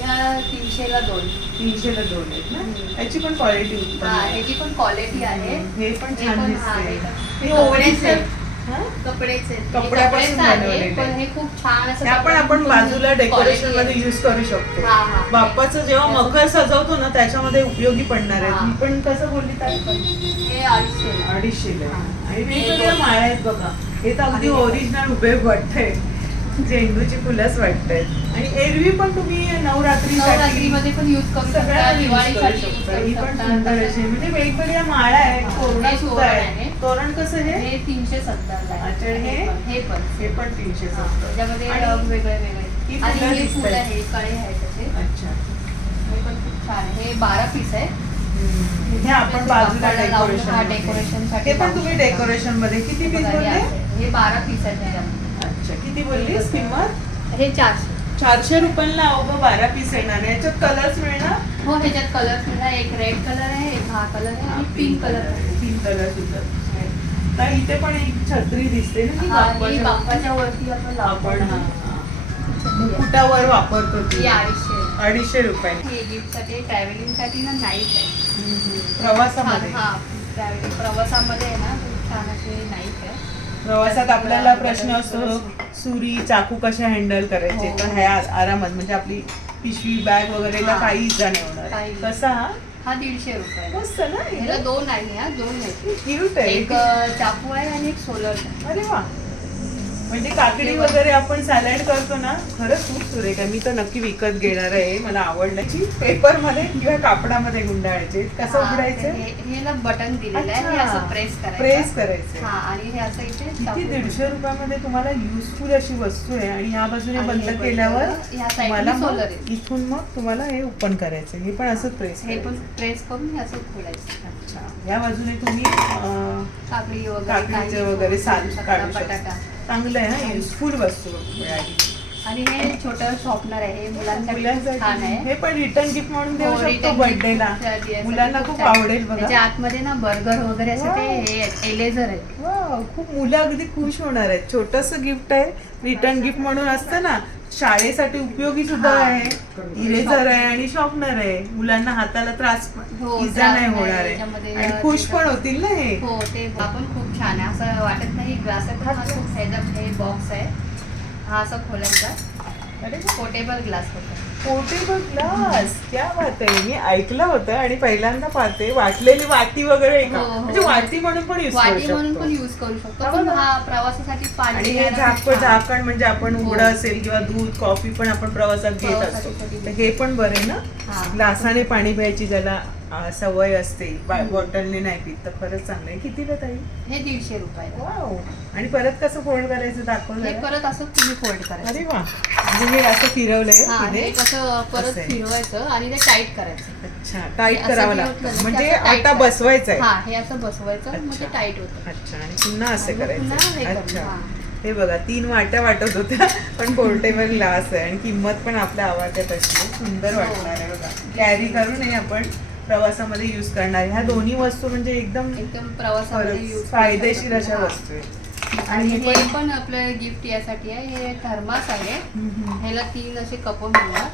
या 300 ला 2. 300 ला 2 आहेत ना. याची पण क्वालिटी उत्तम हा आहे. ह्याची पण क्वालिटी आहे. हे पण हे छान पण हा, दिसते. हे हे कपडेच ओरिजिनल आहेत. कपडेच आहेत. हे कपड्यापासून कपडेच आहे, बनवलेले. पण हे खूप छान असं हे पण आपण बाजूला डेकोरेशन मध्ये quality युज करू शकतो. हा, हा. बाप्पाचं जेव्हा मखर सजवतो ना त्याच्यामध्ये उपयोगी पडणार आहे. हा. मी पण कसं बोलली ताई? हे 250 ला. 250 ला. हा. आणि वेगवेगळ्या माळ्या आहेत बघा. हे तर अगदी ओरिजिनल उपयोग वाटतंय. झेंडूची फुलंच वाटतायत आणि एरवी पण तुम्ही नवरात्रीसाठी नवरात्रीमध्ये पण यूज करू शकता. सगळ्या यूज करू दिवाळीसाठी यूज शकता. करू ही पण शकता. सुंदर अशी म्हणजे वेगवेगळ्या माळा आहेत. हा. तोरण हे सुद्धा तोरण आहे. आहे. तोरण कसं हे? हे 370 ला आहे. अच्छा, हे? हे पण हे पण 370. त्याच्यामध्ये आणि रंग वेगळे ही वेगळे फुलं आणि हे दिसतायत. फुलं आहे कळे आहे त्याचे. अच्छा. हे पण खूप छान आहे. हे 12 पीस आहे. हे आपण बाजूला डेकोरेशन डेकोरेशनसाठी हे पण तुम्ही डेकोरेशन मध्ये किती पीस बोलले? हे 12 पीस आहे त्याच्यामध्ये. अच्छा किती बोललीस किंमत? हे 400. 400 रुपयांना अवघं 12 पीस येणार आहे. याच्यात कलर्स मिळणार? हो ह्याच्यात कलर सुद्धा एक रेड कलर आहे एक हा कलर आहे आणि पिंक कलर आहे. 3 कलर सुद्धा. तर इथे पण एक छत्री दिसते ना की हा, ही बाप्पाच्या- बाप्पाच्या वरती आपण लावतो. आपण मुकुटावर वापरतो ती. ही 250. 250 रुपयांनी. हे गिफ्टसाठी ट्रॅव्हलिंगसाठी ना नाईफ आहे. प्रवासामध्ये हा ट्रॅव्हलिंग प्रवासामध्ये आहे ना खूप छान असे नाईफ आहे. प्रवासात आपल्याला प्रश्न असतो सुरी चाकू कशा हँडल करायचे हो. तर ह्या आरामात म्हणजे आपली पिशवी बॅग वगैरेला हा. काही इजा नाही होणार. काही. कसा हा? हा 150 रुपये. मस्त ना ह्याला 2 आहे हा 2 आहेत. क्यूट आहे. एक चाकू आहे आणि एक सोलर आहे. अरे वा म्हणजे काकडी वगैरे आपण सॅलड करतो ना, खरंच खूप सुरेख आहे. मी तर नक्की विकत घेणार आहे, मला आवडण्याची. पेपर मध्ये किंवा कापडामध्ये गुंडाळायचे. कसं उघडायचं? हे ना बटन दिलेलं आहे, हे असं प्रेस करायचं. हा, आणि हे असं इथे किती 150 रुपयामध्ये तुम्हाला युजफुल अशी वस्तू आहे. आणि ह्या बाजूने आणि बंद हे बंद केल्यावर ह्या side मला नी मग solar आहे. इथून मग तुम्हाला हे ओपन करायचं. हे पण असं प्रेस हे पण प्रेस करून हे असं खोलायचं. अच्छा. ह्या बाजूने तुम्ही काकडी वगैरे काकडीचे काही वगैरे साल काढू शकता, काढू बटाटा. शकता. चांगलं आहे ना, युजफुल वस्तू मिळाली. आणि हे छोटं शॉर्पनर आहे, हे मुलांसाठी खूप छान आहे. हे पण रिटर्न गिफ्ट म्हणून देऊ हो, शकतो return बर्थडेला. gift साठी मुलांना खूप आवडेल त्याच्या बघा. आतमध्ये ना बर्गर वगैरे असं ते हे एलेझर आहे. वाव, खूप मुलं अगदी खुश होणार आहेत. छोटस गिफ्ट आहे, रिटर्न गिफ्ट म्हणून असतं ना, शाळेसाठी उपयोगी सुद्धा हा. आहे. इरेझर आहे आणि शॉर्पनर आहे. मुलांना हाताला त्रास हो, इजा त्रास नाही नाही, होणार आहे याच्यामध्ये आणि खुश पण होतील ना हे. हो, ते पण खूप छान आहे. असं वाटत नाही ग्लास आहे, पण असं ह्याचा हे बॉक्स आहे, हा असं खोलायचा. अरे पोर्टेबल ग्लास होता. पोर्टेबल ग्लास, क्या बात आहे. मी ऐकलं होतं आणि पहिल्यांदा पाहते. वाटलेली वाटी वगैरे आहे का? हो, हो. म्हणजे वाटी म्हणून पण यूज करू वाटी म्हणून पण शकतो. यूज करू शकतो, हा पण बघा. हा प्रवासासाठी पाणी आणि हे घ्यायला खूप छान. झाकण म्हणजे आपण हो. उघडं असेल किंवा दूध कॉफी पण आपण प्रवासात घेत असतो. प्रवासासाठी तर हे पण बरे ना, हा. ग्लासाने पाणी प्यायची ज्याला सवय असते, बॉटलने नाही पित, तर खरंच चांगलं आहे. कितीला ताई? हे 150 रुपयाला. वाव. आणि परत कसं फोल्ड करायचं दाखवलं हे जरा? परत असं तुम्ही फोल्ड करायचं. अरे वा, म्हणजे हे असं फिरवलंय हा, हे तिथे. कसं परत असं आहे. फिरवायचं आणि ते टाईट करायचं. अच्छा, टाईट असं करावं जे लागतं होतं ना, म्हणजे ते असं tight आता करायचं. बसवायचं आहे. हा, हे असं बसवायचं, मग अच्छा. ते टाईट होतं. अच्छा, आणि पुन्हा असे आणि मग पुन्हा हे करायचं. करून, अच्छा, हा. हे बघा 3 वाट्या वाटत होत्या पण पोर्टेबल ग्लास आहे आणि किंमत पण आपल्या आवाक्यात असते. सुंदर हो. वाटणार आहे बघा. कॅरी करून हे आपण प्रवासामध्ये यूज करणार. ह्या दोन्ही वस्तू म्हणजे एकदम एकदम प्रवासामध्ये खरंच यूज फायदेशीर अशा वस्तू आहेत. आणि हे पण आपलं गिफ्ट यासाठी आहे. हे थर्मास आहे. ह्याला 3 असे कप मिळणार.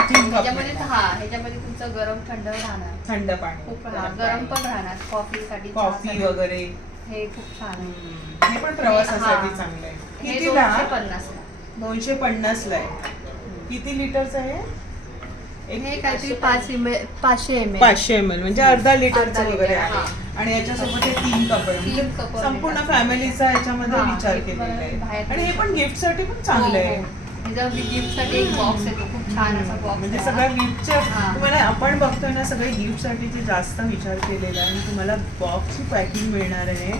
ह्याच्यामध्ये ह्याच्यामध्ये तुमचं गरम थंड राहणार. थंड पाणी, खूप गरम पण राहणार. कॉफीसाठी, कॉफी चहासाठी. वगैरे. हे खूप छान आहे. हे पण प्रवासासाठी हा. चांगलं आहे. हे कितीला? 250 ला. 250 ला आहे. किती लिटरचं आहे? हे काहीतरी 500 ml. 500 ml म्हणजे अर्धा लिटरचं अर्धा लिटर, वगैरे आहे. हा. आणि याच्यासोबत हे 3 कप आहे. म्हणजे 3 कप संपूर्ण मिळतात. फॅमिलीचा याच्यामध्ये हा, विचार हे केलेला आहे. बाहेर आणि हे पण गिफ्ट साठी पण हो, चांगलं आहे. हो. ह्याचा गिफ्टसाठी एक बॉक्स येतो, खूप छान असा बॉक्स. म्हणजे सगळ्या गिफ्टच्या हा. तुम्हाला आपण बघतोय ना, सगळे गिफ्ट साठीचे जास्त विचार केलेला आहे. आणि तुम्हाला बॉक्सची पॅकिंग मिळणार आहे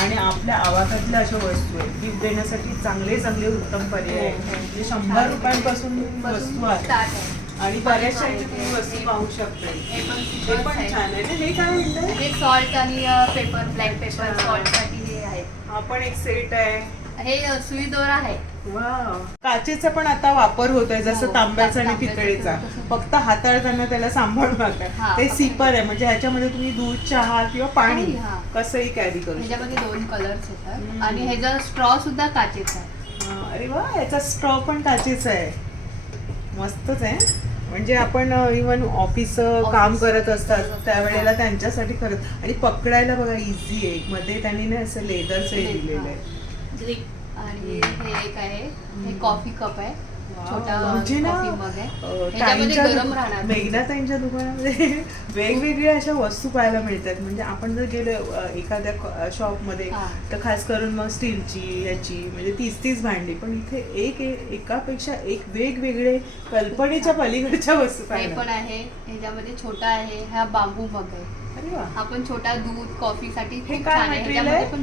आणि आपल्या आवाकातल्या अशा वस्तू आहेत. गिफ्ट देण्यासाठी चांगले चांगले उत्तम पर्याय आहेत. हो, हो. म्हणजे 100 रुपयांपासून वस्तू आहेत स्टार्ट आहे. आणि बऱ्याचशा इथे तुम्ही वस्तू पाहू शकता. हे पण हे खूपच पण आहे. छान आहे ना. हे काय म्हणतंय? हे सॉल्ट आणि पेपर, ब्लॅक पेपर, अच्छा. सॉल्ट साठी हे आहे. हा पण एक सेट आहे. हे सुई दोरा आहे. काचेचा पण आता वापर होतोय, जसं हो, तांब्याचा आणि तांब्याचं पितळेचा. तसं. फक्त हाताळताना त्याला सांभाळून हा, नका. ते फक्त. सिपर आहे, म्हणजे ह्याच्यामध्ये तुम्ही दूध, चहा किंवा पाणी हा. कसंही कॅरी करू शकता. ह्याच्यामध्ये 2 कलर्स येतात आणि ह्याचा स्ट्रॉ सुद्धा काचेचा आहे. अरे वा, याचा स्ट्रॉ पण काचेचा आहे. मस्तच आहे. म्हणजे आपण इवन ऑफिस काम करत असतात त्यावेळेला त्यांच्यासाठी करत. आणि पकडायला बघा इझी आहे. मध्ये त्यांनी ना असं लेदरचं दिलेलं आहे. आणि हे एक आहे, हे कॉफी कप आहे. छोटा म्हणजे ना, कॉफी मग आहे. ह्याच्यामध्ये ताईंच्या गरम राहणार. मेघनाताईंच्या दुकानामध्ये वेगवेगळ्या अशा वस्तू पाहायला मिळतात. म्हणजे आपण जर गेलो एखाद्या शॉपमध्ये हा. तर खास करून मग स्टीलची याची म्हणजे 30 भांडी, पण इथे एकापेक्षा एक वेगवेगळे कल्पनेच्या पलीकडच्या वस्तू हे पाहायला. पण आहे. ह्याच्यामध्ये छोटा आहे. हा बांबू मग आहे. अरे वा. आपण छोटा दूध कॉफी साठी हे खूप काय छान आहे. material ह्याच्यामध्ये आहे? पण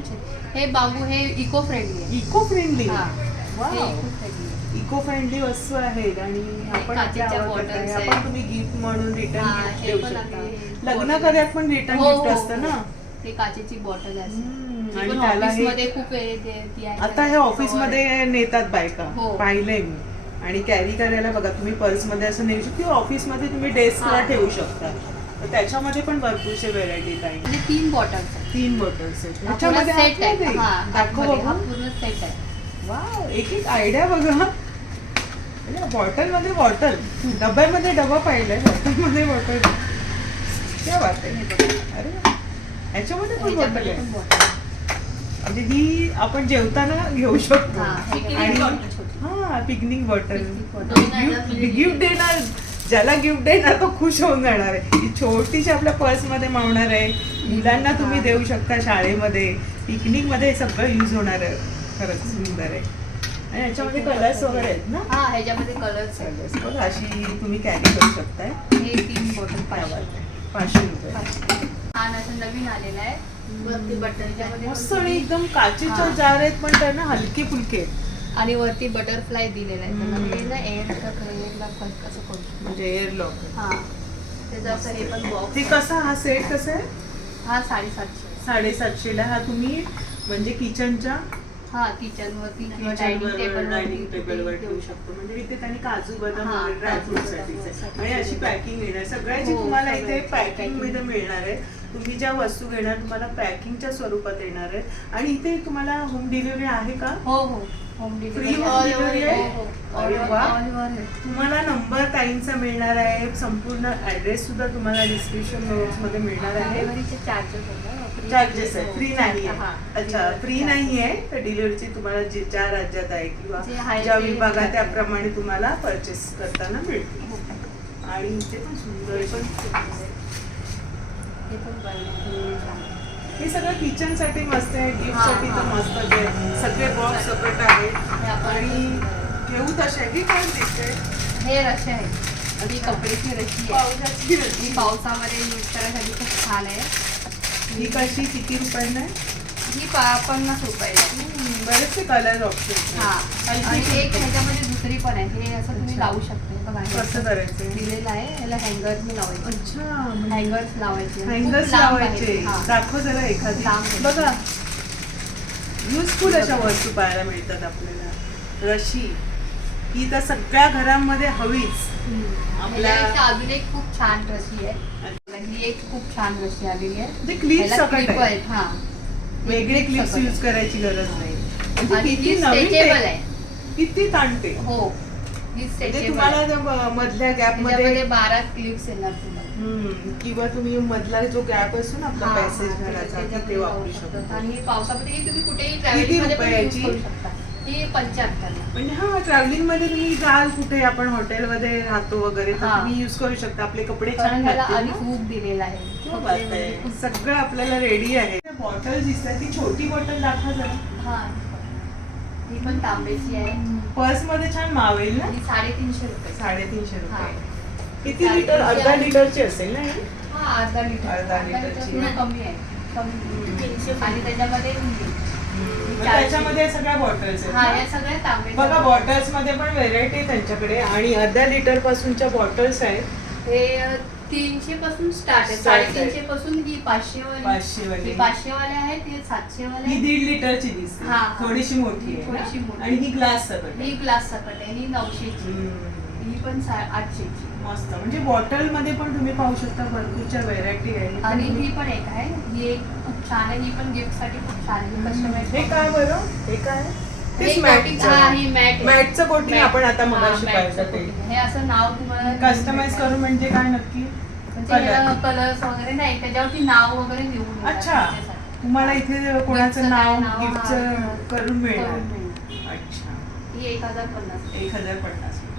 हे बांबू, हे इको फ्रेंडली आहे. Eco friendly. हा. हे इको फ्रेंडली आहे. इको फ्रेंडली वस्तू आहेत आणि आपण आपल्या काचेच्या आवडतात bottles आहे. आहेत. आपण तुम्ही गिफ्ट म्हणून रिटर्न हा, गिफ्ट हे देऊ पण शकता. आहे. लग्न कार्यात पण रिटर्न हो, गिफ्ट हो, असतं ना. ते काचेची बॉटल आहे. आणि पण त्याला ऑफिस हे मध्ये खूप ती आहे. आता हे ऑफिस मध्ये नेतात बायका, हो. पाहिलंय मी. आणि कॅरी करायला बघा, तुम्ही पर्स मध्ये असं नेऊ शकता किंवा ऑफिस मध्ये तुम्ही डेस्कला हा. ठेवू शकता. तर त्याच्यामध्ये पण भरपूरशे व्हेरायटीज आहेत. म्हणजे 3 बॉटल्स आहेत. 3 बॉटल्स आहेत. हा, पूर्ण ह्याच्यामध्ये सेट आहे. आतमध्ये? हा, दाखव आतमध्ये हा बघू. पूर्ण सेट आहे. वाव, एक आयडिया बघा. बॉटल मध्ये बॉटल, डब्यामध्ये डबा पाहिलाय, बॉटल मध्ये बॉटल. क्या बात आहे. अरे वा. ह्याच्यामध्ये पण बॉटल ह्याच्यामध्ये आहे. पण बॉटल. म्हणजे ही आपण जेवताना घेऊ शकतो. हा, हे आणि bottle छोटी. हा, picnic bottle. Picnic bottle. Gift देणार, ज्याला गिफ्ट देणार तो खुश होऊन जाणार आहे. ही छोटीशी आपल्या पर्स मध्ये मावणार आहे. मुलांना तुम्ही देऊ शकता शाळेमध्ये, पिकनिक मध्ये हे सगळं यूज होणार आहे. खरंच सुंदर आहे. आणि याच्यामध्ये कलर्स वगैरे आहेत ना? हा, ह्याच्यामध्ये कलर्स आहेत. बघा अशी तुम्ही कॅरी करू शकताय. हे 3 बॉटल 500 रुपये. छान असं नवीन आलेलं आहे. वरती बटन मस्त आणि एकदम काचेच्या जार आहेत पण त्यांना हलके फुलके आणि वरती बटरफ्लाय दिलेला आहे. हम्म. त्याला हे ना एअरला असं करू शकतो. म्हणजे एअर लॉक. हा, त्याचं असं हे पण बॉक्स. ते कसा हा सेट कसा आहे? हा 750. 750 ला. हा तुम्ही म्हणजे किचनच्या हा, किचन वरती किंवा डायनिंग टेबलवर ठेवू शकतो. म्हणजे इथे त्यांनी काजू बदाम हा, वगैरे ड्रायफ्रूट काजू साठी बदाम आणि अशी पॅकिंग येणार. सगळ्याची हो, तुम्हाला इथे सगळ्याची पॅकिंग मध्ये packing. मिळणार आहे. तुम्ही ज्या वस्तू घेणार तुम्हाला पॅकिंगच्या स्वरूपात येणार आहे. आणि इथे तुम्हाला होम डिलिव्हरी आहे का? हो हो, home Free delivery home delivery आहे? अरे वा. All over. तुम्हाला नंबर ताईंचा मिळणार आहे. संपूर्ण ऍड्रेस सुद्धा तुम्हाला डिस्क्रिप्शन बॉक्स मध्ये मिळणार आहे. डिलिव्हरीचे चार्जेस चार्जेस आहे, फ्री नाही हा. आहे. अच्छा, फ्री नाही आहे. तर डिलिव्हरीची तुम्हाला ज्या राज्यात आहे जे किंवा आहे ज्या ते विभागात लागतं. त्याप्रमाणे तुम्हाला परचेस करताना मिळतील. आणि इथे पण सुंदर हे पण बनवलं. हे सगळं किचन साठी मस्त आहे. गिफ्ट हा, साठी तर हा. मस्तच आहे. सगळे बॉक्स सकट आहेत. हे आपण आणि घेऊ तसे की काय दिसते हे रशी आहे. ही कपड्याची रशी आहे. पावसाची रशी. ही पावसामध्ये यूज करायसाठी खूप छान आहे. ही कशी किती रुपयांना आहे? ही 50 रुपयाला आहे. बरेचसे कलर ऑप्शन. हा, आणि एक ह्याच्यामध्ये दुसरी पण आहे. हे असं तुम्ही अच्छा. लावू शकता. बघा हे कसं करायचं? दिलेलं आहे. याला हँगरने लावायचे. अच्छा, हँगर्स लावायचे. हँगर्स खूप लांब लावायचे. आहेत. हा. दाखव जरा एखादी. लांब आहेत. बघा युजफुल अशा वस्तू पाहायला मिळतात आपल्याला. रशी ही तर सगळ्या घरांमध्ये हवीच. आपल्या- ह्याच्यापेक्षा अजून एक खूप छान रशी आहे. ही एक खूप छान रशी आलेली आहे. म्हणजे क्लिप्स ह्याला सकट clip आहे. आहेत. हा, वेगळे clip क्लिप्स सकट यूज करायची गरज नाही. म्हणजे आणि किती ही नवीन स्ट्रेचेबल टे- आहे. किती ताणते. हो, ही म्हणजे स्ट्रेचेबल तुम्हाला आहे. जर मधल्या गॅप मध्ये ह्याच्यामध्ये 12 क्लिप्स येणार तुम्हाला. किंवा तुम्ही मधला जो गॅप असतो ना आपला हा, पॅसेज हा, घराचा त्याच्यामध्ये तिथे वापरू लावू शकतो. शकता. आणि पावसामध्ये तुम्ही कुठेही किती ट्रॅव्हलिंग मध्ये पण use रुपयाची? करू शकता. ही 75 म्हणजे हा ट्रॅव्हलिंग मध्ये तुम्ही जाल कुठे आपण हॉटेलमध्ये राहतो वगैरे तर हा. तुम्ही युज करू शकता. आपले कपडे कारण छान ह्याला लागतील आधी ना? खूप दिलेला आहे. क्या बात आहे. सगळं आपल्याला रेडी आहे. बॉटल दिसतात ती छोटी बॉटल दाखवा जरा. हा, ही पण तांब्याची आहे. पर्स मध्ये छान मावेल ना. आणि 350 रुपये. 350 हा. रुपये. किती लिटर? अर्धा लिटरची असेल ना ही? हा, अर्धा लिटर. अर्धा लिटरची. थोडं कमी आहे. कमी 300. आणि त्याच्यामध्ये मग त्याच्यामध्ये सगळ्या बॉटल्स हा, आहेत या ना? सगळ्या तांबे. बघा बॉटल्स मध्ये पण व्हेरायटी आहे त्यांच्याकडे. आणि अर्ध्या लिटर पासूनच्या बॉटल्स आहेत. हे 300 पासून स्टार्ट आहे. Start आहे. 350 पासून ही 500 वाली. 500 वाली. ही 500 वाले आहेत. हे 700 वाले ही आहेत. 1.5 लिटरची दिसते. हा. थोडीशी मोठी आहे थोडीशी ना? मोठी. आणि ही ग्लास सकट ही आहे. ग्लास सकट आहे. ही 900 ची. हम्म. ही पण 800 ची. मस्त. म्हणजे बॉटल मध्ये पण तुम्ही पाहू शकता भरपूरच्या व्हेरायटी आहे. आणि ही पण एक आहे. ही एक खूप छान आहे. ही पण गिफ्ट साठी खूप छान आहे. कस्टमाइज. हे काय बरं? हे काय? हे तेच coating- हा, ही मॅटचं. मॅट आहे. मॅटचं कोटिंग मॅट. आपण आता हा, मगाशी मॅटचं पाहिलं ते. coating. हे असं नाव तुम्हाला कस्टमाइज करून म्हणजे काय नक्की? म्हणजे कलर्स वगैरे नाही, त्याच्यावरती नाव वगैरे लिहून येतात अच्छा. त्याच्यासाठी. तुम्हाला इथे कोणाचं Giftचं नाव काय नाव, गिफ्टचं हा, करून मिळणार. करून मिळणार. अच्छा. ही 1050. 1050 रुपये.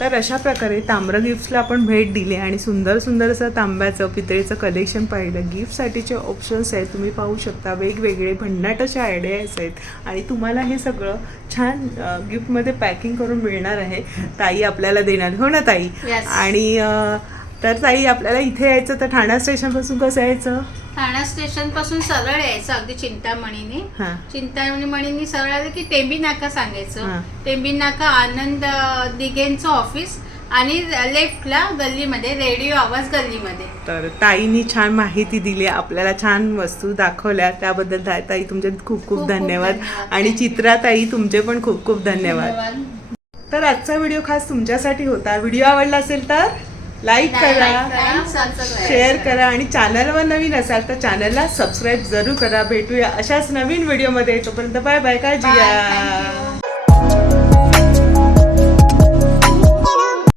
तर अशा प्रकारे ताम्र गिफ्ट्सला आपण भेट दिली आणि सुंदर सुंदर असं तांब्याचं पितळेचं कलेक्शन पाहिलं. गिफ्टसाठीचे ऑप्शन्स आहेत तुम्ही पाहू शकता. वेगवेगळे भन्नाट अशा आयडियाज आहेत आणि तुम्हाला हे सगळं छान गिफ्टमध्ये पॅकिंग करून मिळणार आहे. ताई आपल्याला देणार हो ना ताई? Yes. आणि तर ताई आपल्याला इथे यायचं तर ठाणा स्टेशनपासून कसं यायचं? ठाणा स्टेशन पासून सरळ यायचं अगदी चिंतामणीने. हां. चिंतामणीने सरळ आलं की टेंबी नाका सांगायचं. हां. टेंबी नाका आनंद दिघेंचं ऑफिस आणि लेफ्टला गल्लीमध्ये रेडिओ आवाज गल्लीमध्ये. तर ताईनी छान माहिती दिली, आपल्याला छान वस्तू दाखवल्या, त्याबद्दल ताई तुमचे खूप खूप खूप धन्यवाद. धन्यवाद. आणि चित्रा ताई तुमचे पण खूप खूप धन्यवाद. धन्यवाद. तर आजचा व्हिडिओ खास तुमच्यासाठी होता. व्हिडिओ आवडला असेल तर लाईक करा, सबस्क्राईब शेअर करा आणि चॅनलवर नवीन असाल तर चॅनलला सबस्क्राईब जरूर करा. भेटूया अशाच नवीन व्हिडिओमध्ये. तोपर्यंत बाय बाय. काळजी Bye. घ्या. Thank you.